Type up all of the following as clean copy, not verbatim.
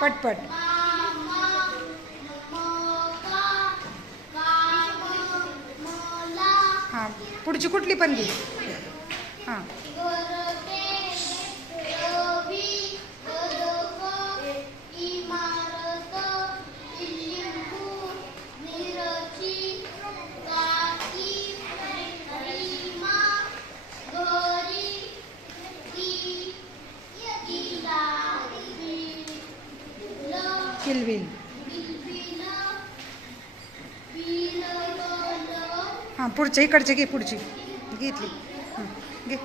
पटपट. हां पुढची कुठली पण घे. हां किलबिल. हां पुढच्या इकडचे घे. पुढची घेतली. हां घे.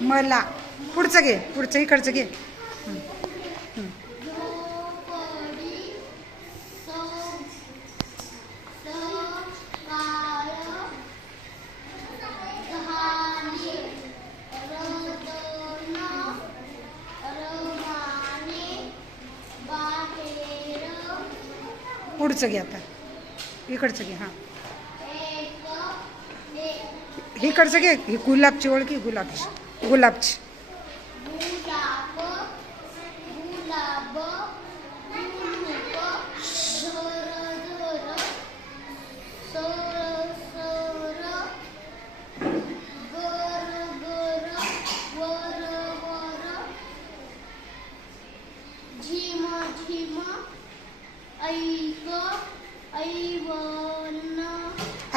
मला पुढचं घे. पुढचं इकडचं घे. पुढचं घे. आता इकडचं घे. हां इकडचं घे. ही गुलाबची ओळखी. गुलाबची.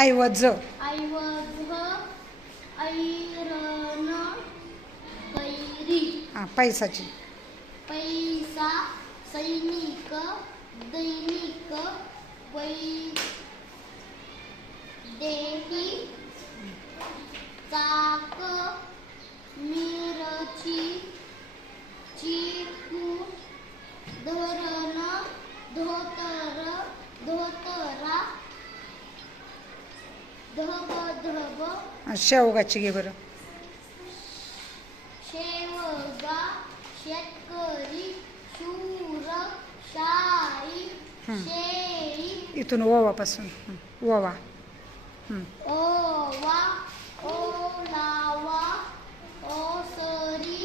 ऐवज. हां पैसाची. पैसा सैनिक दैनिक देही चाक मिरची चिकू धरण धोतरा धब शेवगाची घे बरं. शेवगा शेतकरी शूर शाळी शेळी. इथून ओवापासून. ओवा. ओवा ओलावा ओसरी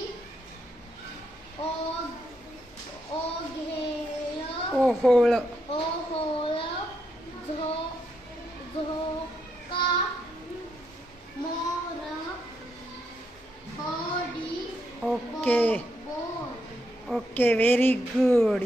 ओघेळ ओहोळ. ओहोळ झोका मोर होडी. Okay bore. Okay very good.